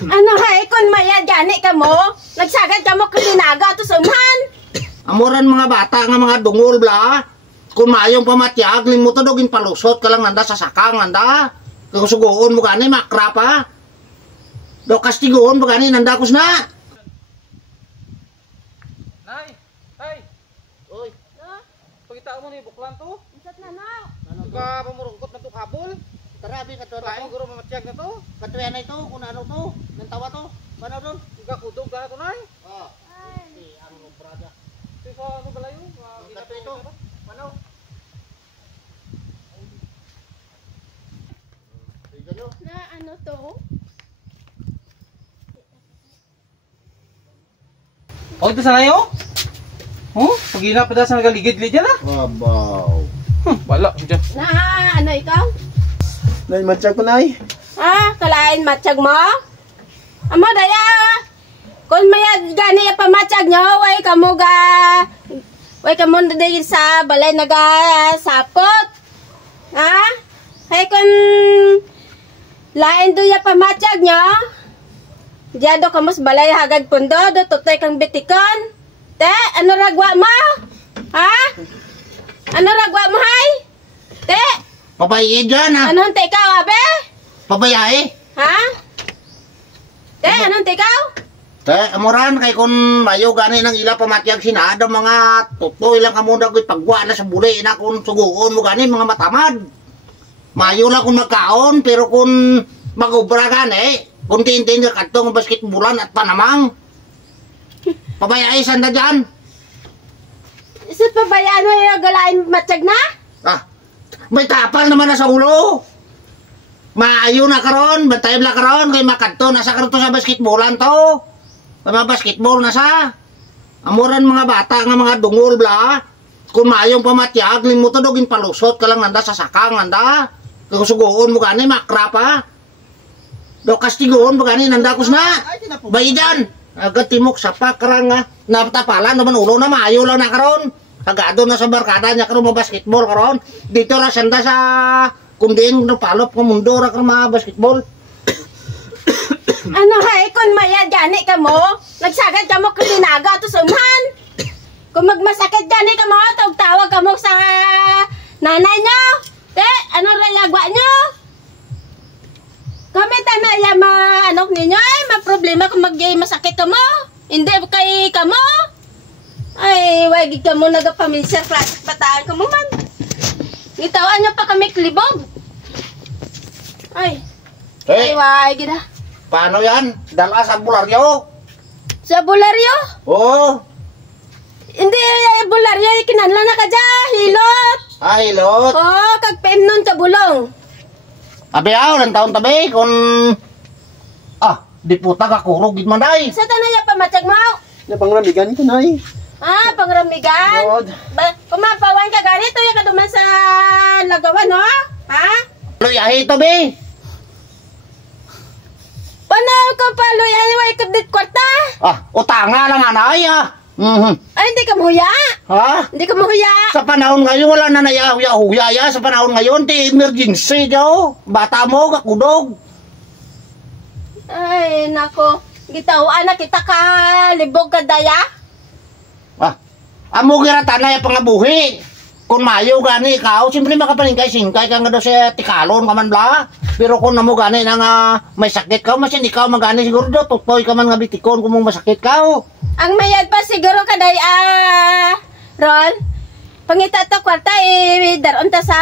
Ano hay, kung maya gani ka mo, nagsagad ka mo kalinaga to sumhan. Amuran mga bata nga mga dungol bla. Kung mayong pamatyag, ling mo to dogin palusot ka lang nanda sa sakang nanda. Kung sugoon mo gani makra pa. Do kastigoon mo gani nanda kus na. Nay, ay. Oy, Pagkita mo ni buklan to. Isat na na. Ka pamurungkot na to habol. tarabi ka to Tayo guro mamatyag na to. Katuya na ito, kung ano to, ng tawa to. Paano doon? Iga kudog na to nay. Oh, si ang brada. Sa ano balayo? Katuya ito, paano? Na ano to? Oh, ito sa nayo? Oh, pagina pa sa nagaligid-ligid na. Wabaw. Wala dyan. Na ano ikaw? Nay, matyak ko, nay. Kalain matsyag mo? Amo daya. Kung maya gani ya pamatsyag nyo, way kamo dahil sa balay naga sapot. Hay kung lain do ya pamatsyag nyo, diado kamos balay hagad pundo, do tutoy kang bitikon. Te, ano ragwa mo? Ano ragwa mo hay? Te, Pabayi dyan ha. anong tikaw abe? Pabayae. Te, anong tikaw? Te, amuran kay kung mayo gani ng ila pamatyag sinada mga tutoy lang kamunda ko'y pagwa na sa buli na kung suguon mo gani mga matamad. Mayo lang kung magkaon pero kung magubra gani, kung tintin ka katong basketbulan at panamang. Pabayae sanda dyan. Isip pa ba yan yung galain matsyag na? May tapal naman na sa ulo. Maayo na karon, bantay bla karon kay makadto nasa karon to sa basketballan to. Kay mga basketball na sa. Amuran mga bata nga mga dungol bla. Kung maayong pamatyag, ling mo to dogin palusot ka lang nanda sa sakang nanda. Kung sugoon mo gani makra pa. Do kastigoon mo gani nanda kus na. Bayidan. Agad timok sa pakrang nga natapalan naman ulo na maayo lang na karon. Agado na sa barkada niya karon mga basketball karon. Dito ra sanda sa kundiin na palop ng mundo ra karon mga basketball. Ano hay, kung maya gani ka mo, nagsagad ka mo kalinaga to sumhan. Kung magmasakit gani ka mo, tawag ka mo sa nanay nyo. Te, ano rayagwa nyo? Kami tanaya anok ninyo ay problema kung masakit ka mo. Hindi kay ka mo. Ay, wagi ka mo nagapaminsya, klasik bataan ka mo man. Itawan nyo pa kami klibog. Ay, wag gina. Paano yan? Dala sa bularyo. Sa bularyo? Oo. Hindi, bularyo, kinanla na ka dyan, hilot. Hilot. Kagpaim nun sa bulong. Abi lang taon tabi kung di puta ka kurog gid man day. Sa tanaya pamatag mo? Napangramigan ko, nay. Pangramigan? God. Kumapawan ka ganito, yung kaduman sa lagawan, no? Luyahi to be. Paano ka pa, luyan, yung ikabdit kwarta? Utanga lang anay Ay, hindi ka muya. Hindi ka muya. Sa panahon ngayon wala na nayahuya-huya sa panahon ngayon di emergency daw. Bata mo kakudog. Ay, nako. Gitawaan na kita ka, libog ka daya. Amo gira tanay pangabuhi. Kung mayo gani ikaw, siyempre makapaningkay-singkay ka nga daw sa tikalon ka man bla. Pero kung namo gani na nga may sakit ka, masin ikaw magani siguro daw, tutoy ka man nga bitikon kung mong masakit ka. Ang mayad pa siguro ka daya, Ron. Pangita to kwarta, daron ta sa,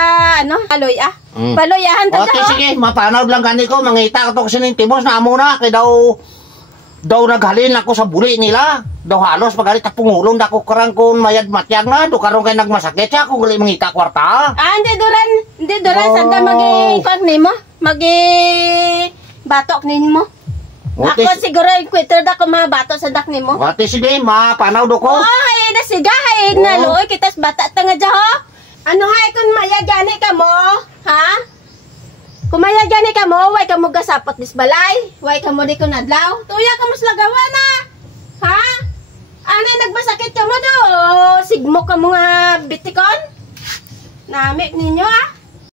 paloy Paloyahan ta Okay, sige, mapanood lang gani ko, mangita ka to kasi ng timos na amo na, kay daw naghalin ako sa buli nila. Daw halos pagalit at pungulong dako karang kun mayad matyag na, do karon kay nagmasakit siya kung gali mangita kwarta. Hindi duran, sanda magi-kuan nimo, batok nimo. Okay. Ako siguro ikwiter da ko mga bato sa dak nimo. Okay, sige, mapanaw do ko. Hay na siga, hay na luoy kitas bata tanga ja ho. Ano hay kun maya gani ka mo? Kung maya gani ka mo, way ka mo gasapot dis balay, way ka mo di ko nadlaw. Tuya ka mo sa lagawa na. Ano nagbasakit ka mo do? Sigmo ka mo nga bitikon? Namik ninyo